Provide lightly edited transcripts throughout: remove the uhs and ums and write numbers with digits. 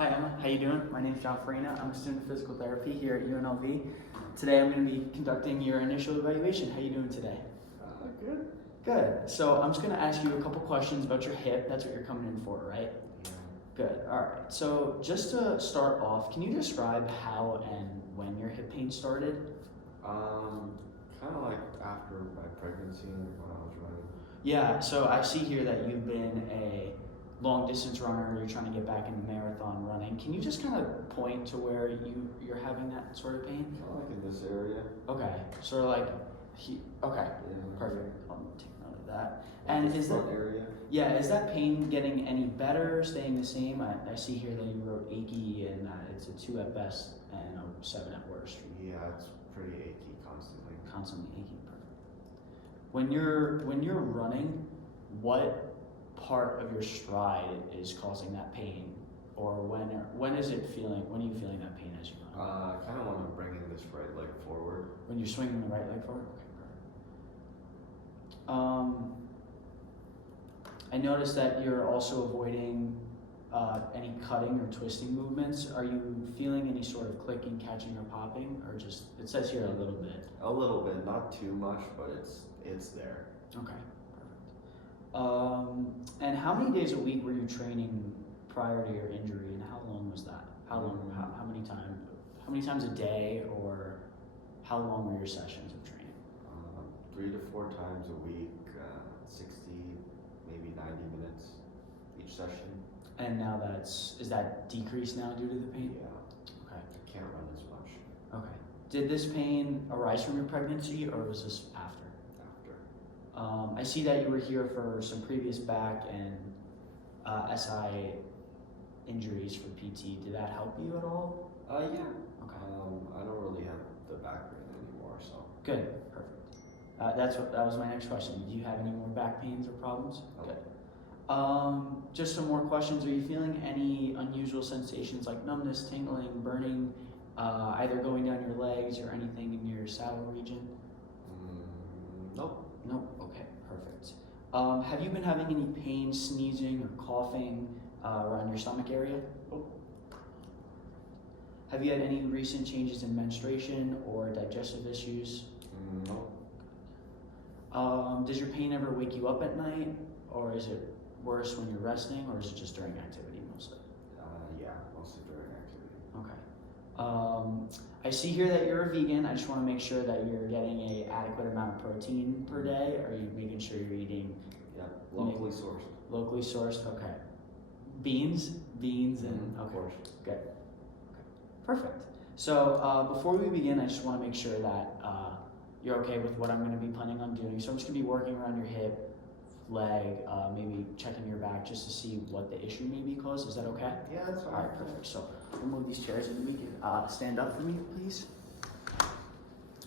Hi Emma, how you doing? My name's John Farina. I'm a student of physical therapy here at UNLV. Today I'm going to be conducting your initial evaluation. How you doing today? Good. Good. So I'm just going to ask you a couple questions about your hip. That's what you're coming in for, right? Yeah. Good. All right. So just to start off, can you describe how and when your hip pain started? Kind of like after my pregnancy and when I was running. Yeah. So I see here that you've been a long distance runner. You're trying to get back into marathon running. Can you just kind of point to where you're having that sort of pain? Kind of like in this area. Okay. Sort of like okay. Yeah. Perfect. I'll take note of that. Like And this is that front area. yeah? Is that pain getting any better? Staying the same? I see here that you wrote achy, and it's a 2 at best and a 7 at worst. Yeah, it's pretty achy constantly. Constantly aching. Perfect. When you're running, what part of your stride is causing that pain, or when is it feeling? When are you feeling that pain as you run? I kind of want to bring in this right leg forward. When you're swinging the right leg forward. Okay. I noticed that you're also avoiding any cutting or twisting movements. Are you feeling any sort of clicking, catching, or popping, or just it says here a little bit? A little bit, not too much, but it's there. Okay, perfect. And how many days a week were you training prior to your injury, and how long was that? How long? How many times? How many times a day, or how long were your sessions of training? 3 to 4 times a week, 60, maybe 90 minutes each session. And now is that decreased now due to the pain? Yeah. Okay. I can't run as much. Okay. Did this pain arise from your pregnancy, or was this after? After. I see that you were here for some previous back and SI injuries for PT. Did that help you at all? Yeah. Okay. I don't really have the back pain anymore, so. Good. Perfect. That was my next question. Do you have any more back pains or problems? No. Good. Just some more questions. Are you feeling any unusual sensations like numbness, tingling, burning, either going down your legs or anything in your saddle region? Nope. Nope. Okay, perfect. Have you been having any pain, sneezing, or coughing around your stomach area? Nope. Have you had any recent changes in menstruation or digestive issues? Nope. Does your pain ever wake you up at night, or is it worse when you're resting, or is it just during activity mostly? Yeah, mostly during activity. Okay. I see here that you're a vegan. I just want to make sure that you're getting an adequate amount of protein per day. Are you making sure you're eating Yeah, locally sourced. locally sourced? Okay. Beans, and Of okay. course. Good. Okay. Perfect. So before we begin, I just want to make sure that you're okay with what I'm going to be planning on doing. So I'm just going to be working around your hip, leg, maybe checking your back just to see what the issue may be caused. Is that okay? Yeah, that's fine. All right, perfect. So we'll move these chairs and we can stand up for me, please.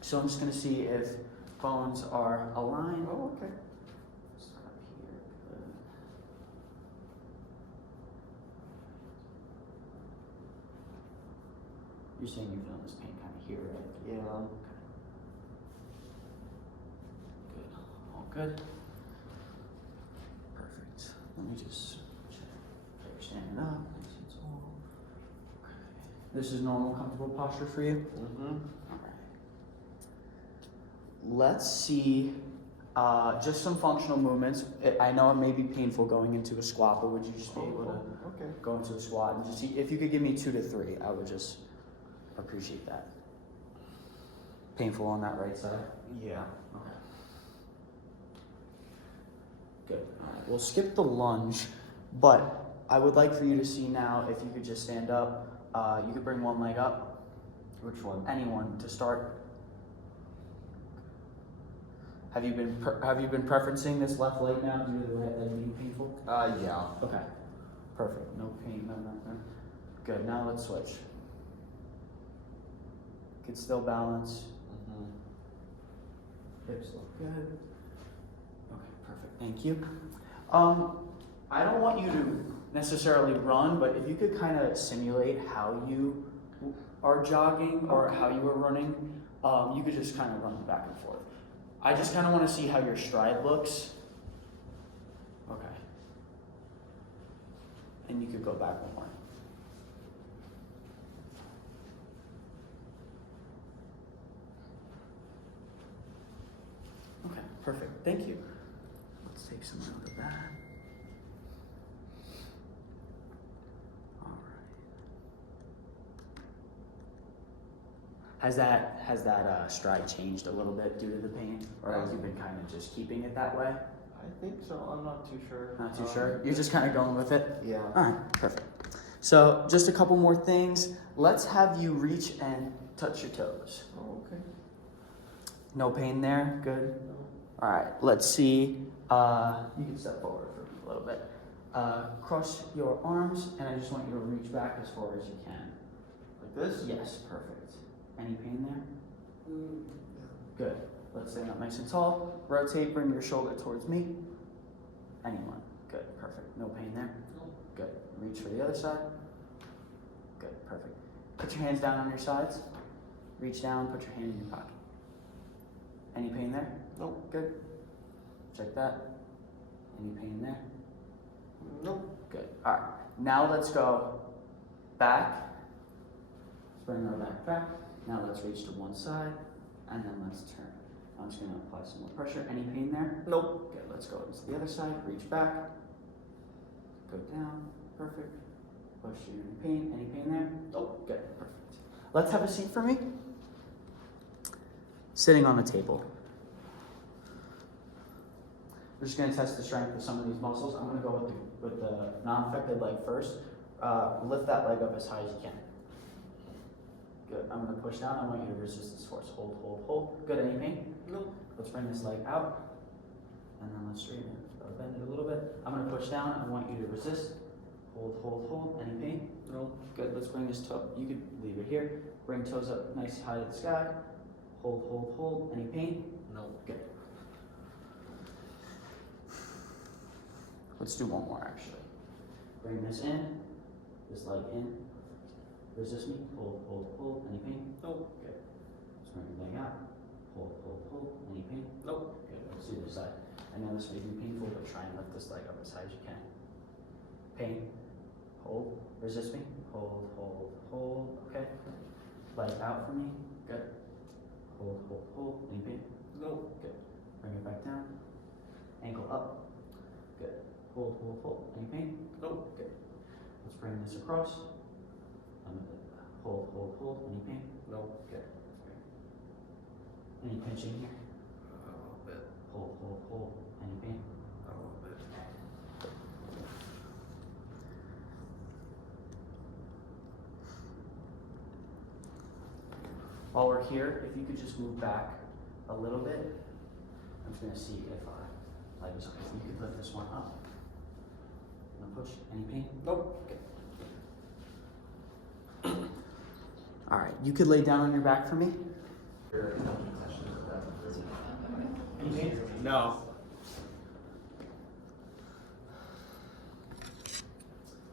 So I'm just going to see if bones are aligned. Oh, okay. Start up here. Good. You're saying you're feeling this pain kind of here, right? Yeah. Okay. Good. All good. Perfect. Let me just check. Okay, you're standing up. Nice and tall. Okay. This is normal, comfortable posture for you? Mm-hmm. All right. Let's see just some functional movements. I know it may be painful going into a squat, but would you just be able to Okay. go into a squat and just see if you could give me 2 to 3? I would just appreciate that. Painful on that right side? Yeah. Okay. Good. All right. We'll skip the lunge, but I would like for you to see now if you could just stand up. You could bring one leg up. Which one? Anyone to start. Have you been preferencing this left leg now due to the right leg being painful? Yeah. Okay. Perfect. No pain. No nothing. Good. Now let's switch. Can still balance. Mm-hmm. Hips look good. Okay, perfect. Thank you. I don't want you to necessarily run, but if you could kind of simulate how you are jogging or how you are running, you could just kind of run back and forth. I just kind of want to see how your stride looks. Okay. And you could go back one more. perfect. Thank you. Let's take some note of that. All right. Has that stride changed a little bit due to the pain, or have you been kind of just keeping it that way? I think so. I'm not too sure. Not too sure. You're just kind of going with it. Yeah. All right, perfect. So just a couple more things. Let's have you reach and touch your toes. Oh, okay. No pain there. Good. No. All right. Let's see. You can step forward for a little bit. Cross your arms, and I just want you to reach back as far as you can. Like this? Yes, perfect. Any pain there? Yeah. Good. Let's stand up nice and tall. Rotate, bring your shoulder towards me. Anyone. Good, perfect. No pain there? No. Good. Reach for the other side. Good, perfect. Put your hands down on your sides. Reach down, put your hand in your pocket. Any pain there? No. Good. Check that. Any pain there? No. Good. All right. Now let's go back. Let's bring our back. Now let's reach to one side, and then let's turn. I'm just going to apply some more pressure. Any pain there? Nope. Good. Let's go to the other side. Reach back. Go down. Perfect. Push you. Any pain? Any pain there? Nope. Good. Perfect. Let's have a seat for me. Sitting on the table. We're just going to test the strength of some of these muscles. I'm going to go with the non-affected leg first. Lift that leg up as high as you can. Good. I'm going to push down. I want you to resist this force. Hold, hold, hold. Good. Any pain? Nope. Let's bring this leg out. And then let's straighten it. Bend it a little bit. I'm going to push down. I want you to resist. Hold, hold, hold. Any pain? No. Good. Let's bring this toe. You could leave it here. Bring toes up nice high to the sky. Hold, hold, hold. Any pain? No. Good. Let's do one more actually. Bring this in. This leg in. Resist me. Hold, hold, hold. Any pain? Nope. Good. Let's bring the leg out. Hold, hold, hold. Any pain? Nope. Good. Let's do this side. I know this may be painful, but try and lift this leg up as high as you can. Pain. Hold. Resist me. Hold, hold, hold. Okay. Leg out for me. Good. Hold, hold, hold. Any pain? Nope. Good. Bring it back down. Ankle up. Good. Hold, hold, hold. Any pain? Nope. Good. Let's bring this across. Hold, hold, hold. Any pain? Nope. Good. Any pinching here? A little bit. Hold, hold, hold. Any pain? A little bit. While we're here, if you could just move back a little bit, I'm just gonna see if if you could lift this one up. Gonna push. Any pain? Nope. All right. You could lay down on your back for me. Any pain? No.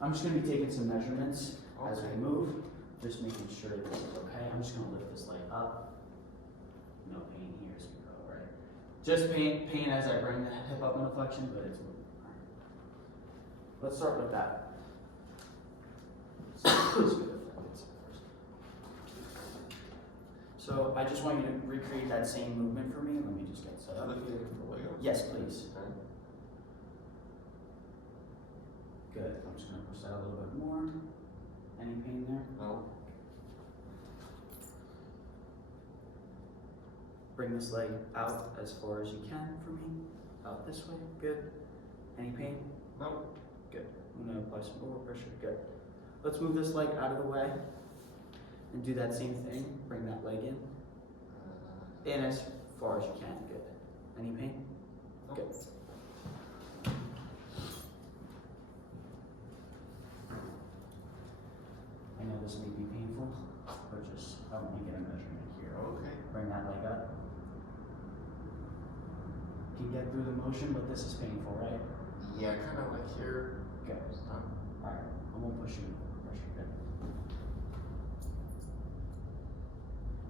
I'm just gonna be taking some measurements as we Okay. move, just making sure this is okay. I'm just gonna lift this leg up. No pain here as we go, right? Just pain as I bring the hip up in a flexion, but it's moving. All right. Let's start with that. So I just want you to recreate that same movement for me. Let me just get set up. Yes, please. Good. I'm just gonna push that a little bit more. Any pain there? No. Bring this leg out as far as you can for me. Out this way. Good. Any pain? No. Good. I'm gonna apply some forward pressure. Good. Let's move this leg out of the way and do that same thing. Bring that leg in as far as you can. Good. Any pain? No. Good. I know this may be painful, but just I want to get a measurement here. Okay. Bring that leg up. Can get through the motion, but this is painful, right? Yeah, kind of like here. Good. Alright, I won't push you. Pressure. Good.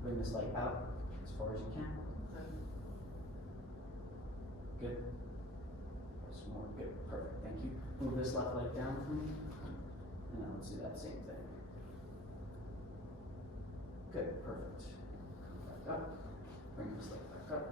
Bring this leg out as far as you can. Good. Some more. Good. Perfect. Thank you. Move this left leg down for me. And now let's do that same thing. Good. Perfect. Come back up. Bring this leg back up.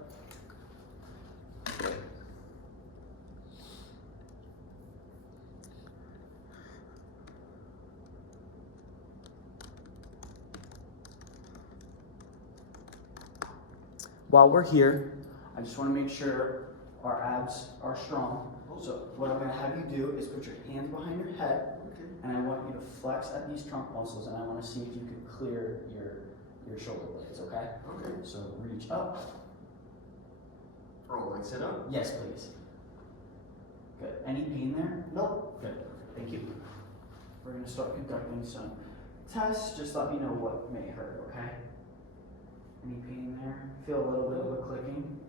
While we're here, I just want to make sure our abs are strong. So what I'm going to have you do is put your hands behind your head, and I want you to flex at these trunk muscles, and I want to see if you can clear your shoulder blades, okay? Okay. So reach up. Oh, like sit up? Yes, please. Good. Any pain there? Nope. Good. Thank you. We're going to start conducting some tests. Just let me know what may hurt, okay? Any pain there? Feel a little bit of a clicking?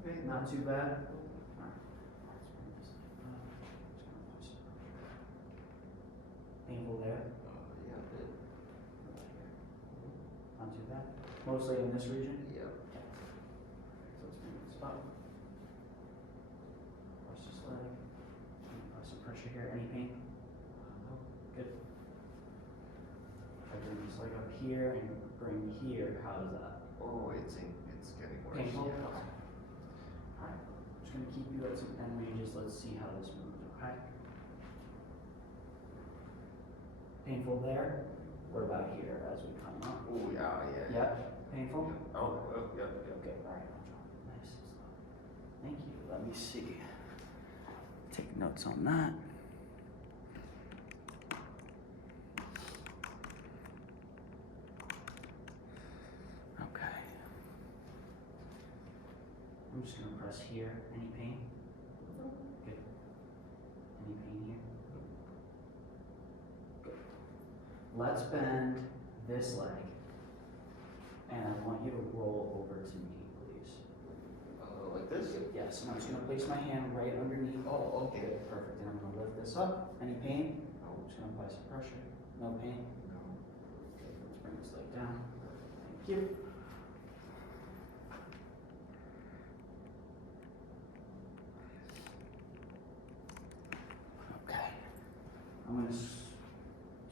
Okay. Not too bad? Painful there? Yeah, a bit. Not too bad? Mostly in this region? Yeah. Okay. So let's bring this up. Press this leg. Apply some pressure here. Any pain? Good. If I bring this leg up here and bring here, how does that? Oh, it's getting worse. Painful? Yeah. Okay. Alright. I'm just gonna keep you at some end ranges. Let's see how this moves, okay? Painful there? What about here as we come up? Oh, yeah, yeah. Yep. Painful? Oh, yep. Okay, alright. Nice and slow. Thank you. Let me see. Take notes on that. Okay. I'm just gonna press here. Any pain? Good. Any pain here? Good. Let's bend this leg, and I want you to roll over to me, please. Like this? Yes, and I'm just gonna place my hand right underneath. Oh, okay. Good, perfect. And I'm gonna lift this up. Any pain? No. I'm just gonna apply some pressure. No pain? No. Okay, let's bring this leg down. Thank you. Okay. I'm gonna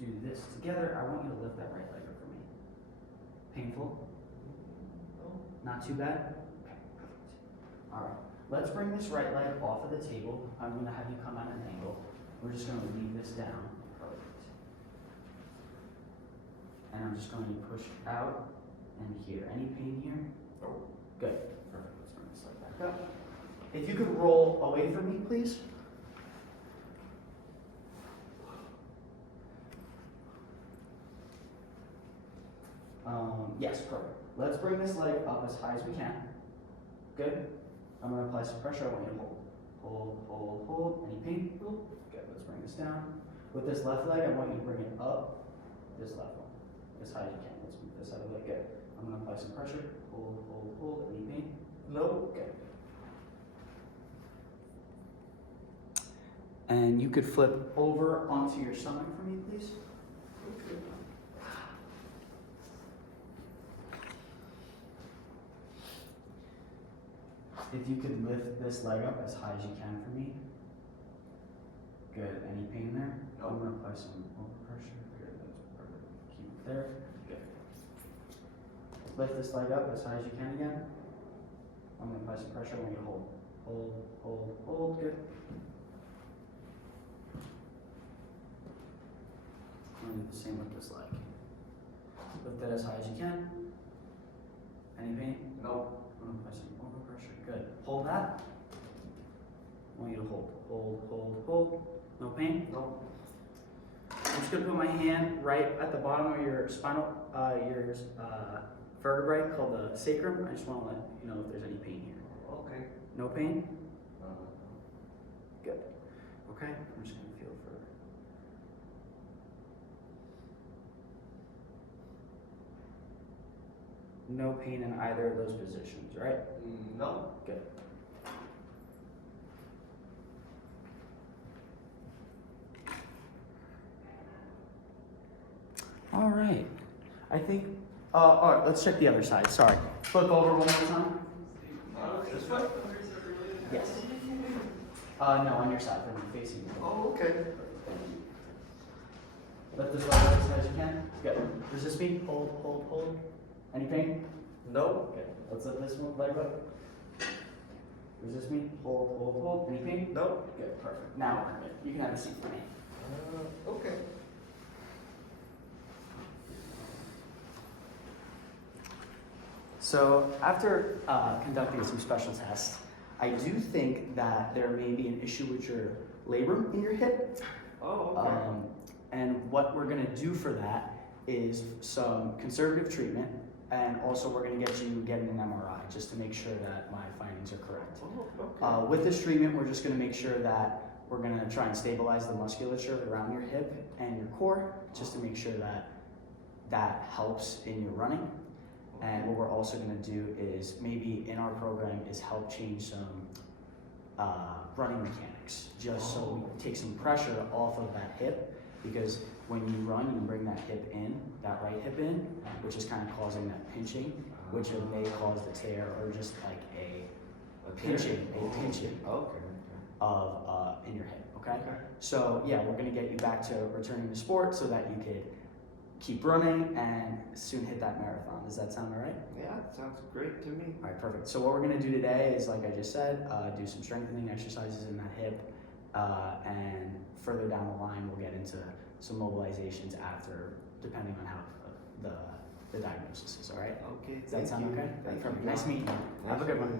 do this together. I want you to lift that right leg up for me. Painful? No. Not too bad? Okay, perfect. Alright, let's bring this right leg off of the table. I'm gonna have you come at an angle. We're just gonna leave this down. Perfect. And I'm just going to push out and here. Any pain here? No. Good. Perfect. Let's bring this leg back up. If you could roll away from me, please. Yes, perfect. Let's bring this leg up as high as we can. Good. I'm going to apply some pressure. I want you to hold. Hold. Any pain? Good. Let's bring this down. With this left leg, I want you to bring it up. This left one. As high as you can. Let's move this out of the way. Good. I'm going to apply some pressure. Hold. Any pain? No. Good. And you could flip over onto your stomach for me, please. Okay. If you could lift this leg up as high as you can for me. Good. Any pain there? No. I'm going to apply some overpressure. Good. That's perfect. Keep it there. Good. Lift this leg up as high as you can again. I'm going to apply some pressure. I want you to hold. Hold. Good. I'm going to do the same with this leg. Lift it as high as you can. Any pain? No. I'm going to apply some overpressure. Good. Hold that. I want you to hold. Hold. No pain? No. I'm just gonna put my hand right at the bottom of your spinal, vertebrae called the sacrum. I just want to let you know if there's any pain here. Okay. No pain? Uh, Good. Okay. I'm just gonna feel for. No pain in either of those positions, right? no. Good. All right. I think, all right, let's check the other side. Sorry. Flip over one more time. This way? Yes. No, on your side, from facing you. Oh, okay. Lift this leg up as high as you can. Good. Resist me. Hold. Any pain? No. Good. Let's lift this one leg up. Resist me. Hold, hold, hold. Any pain? Nope. Good, perfect. Now we're good. You can have a seat for me. Okay. So after conducting some special tests, I do think that there may be an issue with your labrum in your hip. Oh, okay. And what we're gonna do for that is some conservative treatment, and also we're gonna get you getting an MRI just to make sure that my findings are correct. Oh, okay. With this treatment, we're just gonna make sure that we're gonna try and stabilize the musculature around your hip and your core, just to make sure that that helps in your running. And what we're also gonna do is maybe in our program is help change some running mechanics, just so we take some pressure off of that hip, because when you run, you bring that hip in, that right hip in, which is kind of causing that pinching, which may cause the tear or just like a pinching Okay. of in your hip. Okay. Okay. So yeah, we're gonna get you back to returning to sport so that you could keep running and soon hit that marathon. Does that sound all right? Yeah, sounds great to me. All right, perfect. So what we're gonna do today is, like I just said, do some strengthening exercises in that hip, and further down the line, we'll get into some mobilizations after, depending on how the diagnosis is. All right? Okay. Does that sound okay? Thank Perfect. you. Nice meeting you. Have a good one.